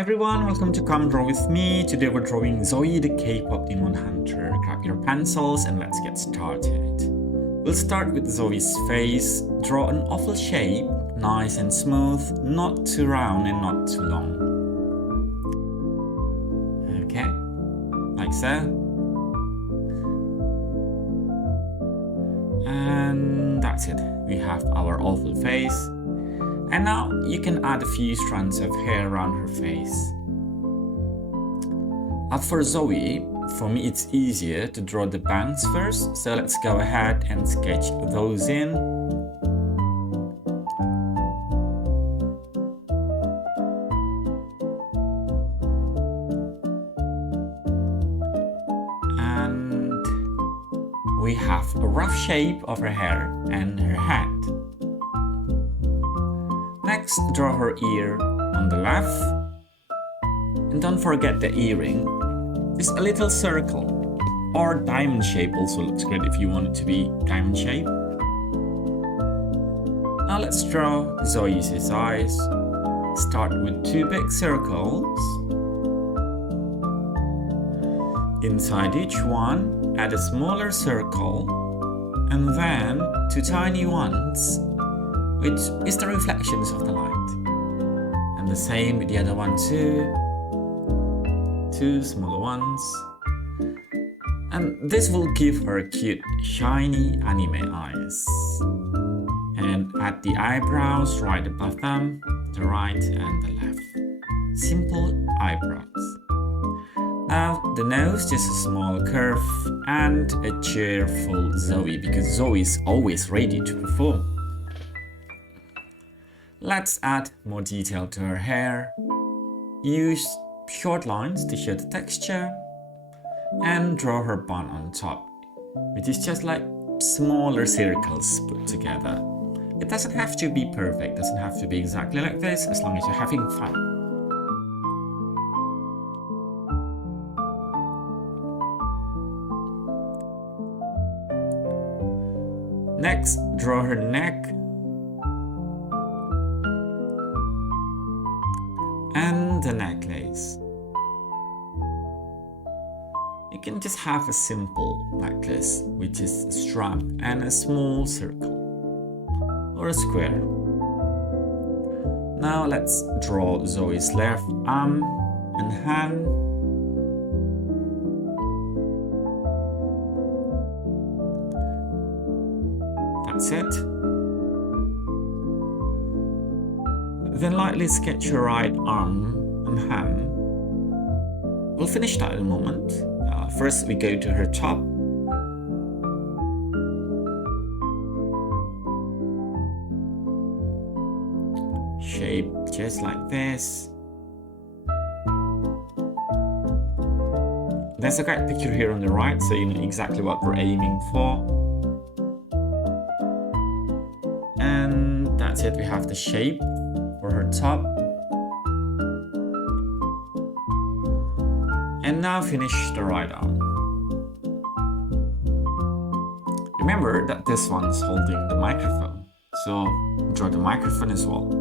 Hi everyone, welcome to Come Draw With Me. Today we're drawing Zoey the K-pop demon hunter. Grab your pencils and let's get started. We'll start with Zoey's face. Draw an oval shape, nice and smooth, not too round and not too long. Okay, like so. And that's it. We have our oval face. And now you can add a few strands of hair around her face. As for Zoey, for me it's easier to draw the bangs first, so let's go ahead and sketch those in. And we have a rough shape of her hair and her head. Next, draw her ear on the left. And don't forget the earring. Just a little circle or diamond shape also looks great if you want it to be diamond shape. Now let's draw Zoey's eyes. Start with two big circles. Inside each one, add a smaller circle. And then two tiny ones, which is the reflections of the light. And the same with the other one too. Two smaller ones. And this will give her cute, shiny anime eyes. And add the eyebrows right above them, the right and the left. Simple eyebrows. Now the nose, just a small curve and a cheerful Zoey, because Zoey is always ready to perform. Let's add more detail to her hair. Use short lines to show the texture and draw her bun on top, which is just like smaller circles put together. It doesn't have to be perfect, doesn't have to be exactly like this, as long as you're having fun. Next, draw her neck and the necklace. You can just have a simple necklace, which is a strap and a small circle or a square. Now let's draw Zoey's left arm and hand. That's it. Then lightly sketch your right arm and hand. We'll finish that in a moment. First we go to her top. Shape just like this. There's a great picture here on the right, so you know exactly what we're aiming for. And that's it, we have the shape for her top. And now finish the right arm. Remember that this one's holding the microphone, so draw the microphone as well.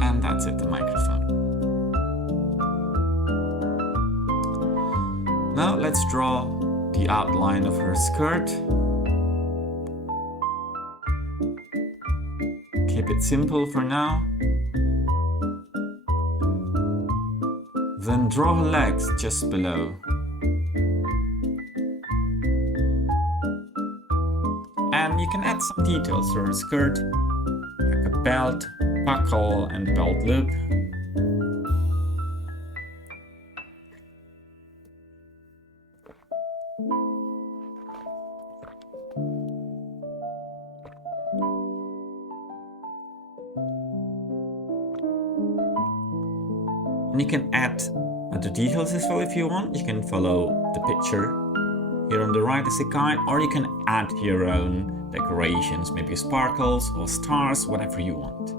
And that's it, the microphone. Now let's draw the outline of her skirt. Keep it simple for now. Then draw her legs just below. And you can add some details to her skirt, like a belt, buckle and belt loop. And you can add other details as well if you want. You can follow the picture here on the right as a guide, or you can add your own decorations, maybe sparkles or stars, whatever you want.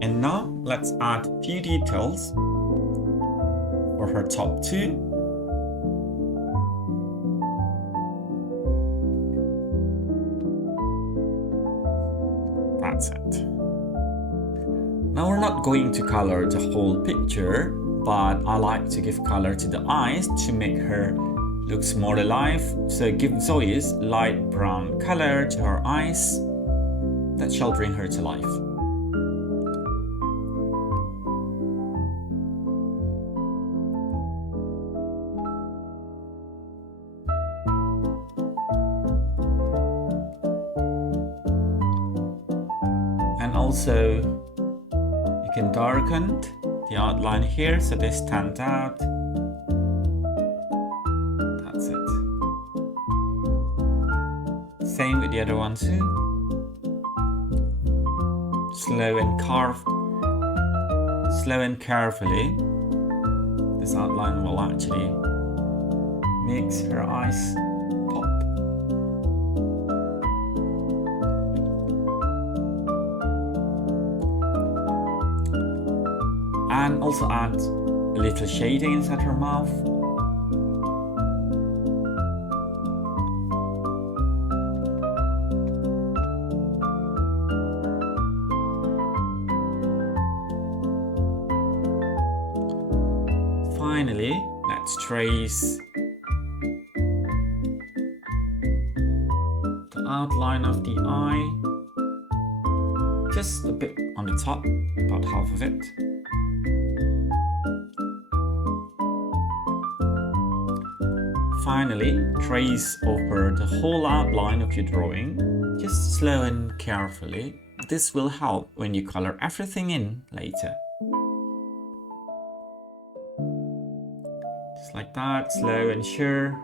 And now let's add a few details for her top two. That's it. Now we're not going to color the whole picture, but I like to give color to the eyes to make her looks more alive. So give Zoe's light brown color to her eyes. That shall bring her to life. And also you can darken the outline here so they stand out. That's it. Same with the other one too. Slow and carefully. This outline will actually make her eyes pop. And also add a little shading inside her mouth. Finally, let's trace the outline of the eye, just a bit on the top, about half of it. Finally, trace over the whole outline of your drawing, just slow and carefully. This will help when you color everything in later. Just like that, slow and sure.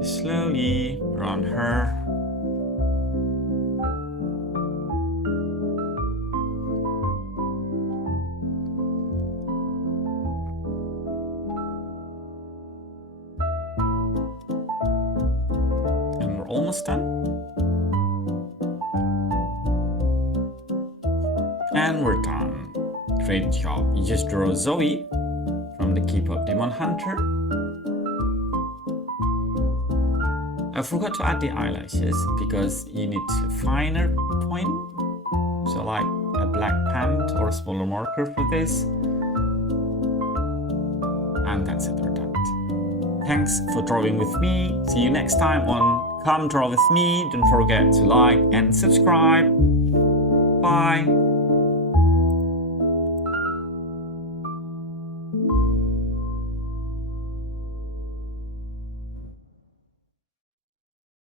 Slowly around her. And we're almost done. And we're done. Great job. You just draw Zoey from the K-pop Demon Hunter. I forgot to add the eyelashes because you need a finer point, so like a black pen or a smaller marker for this. And that's it, we're done. Thanks for drawing with me. See you next time on Come Draw With Me. Don't forget to like and subscribe. Bye.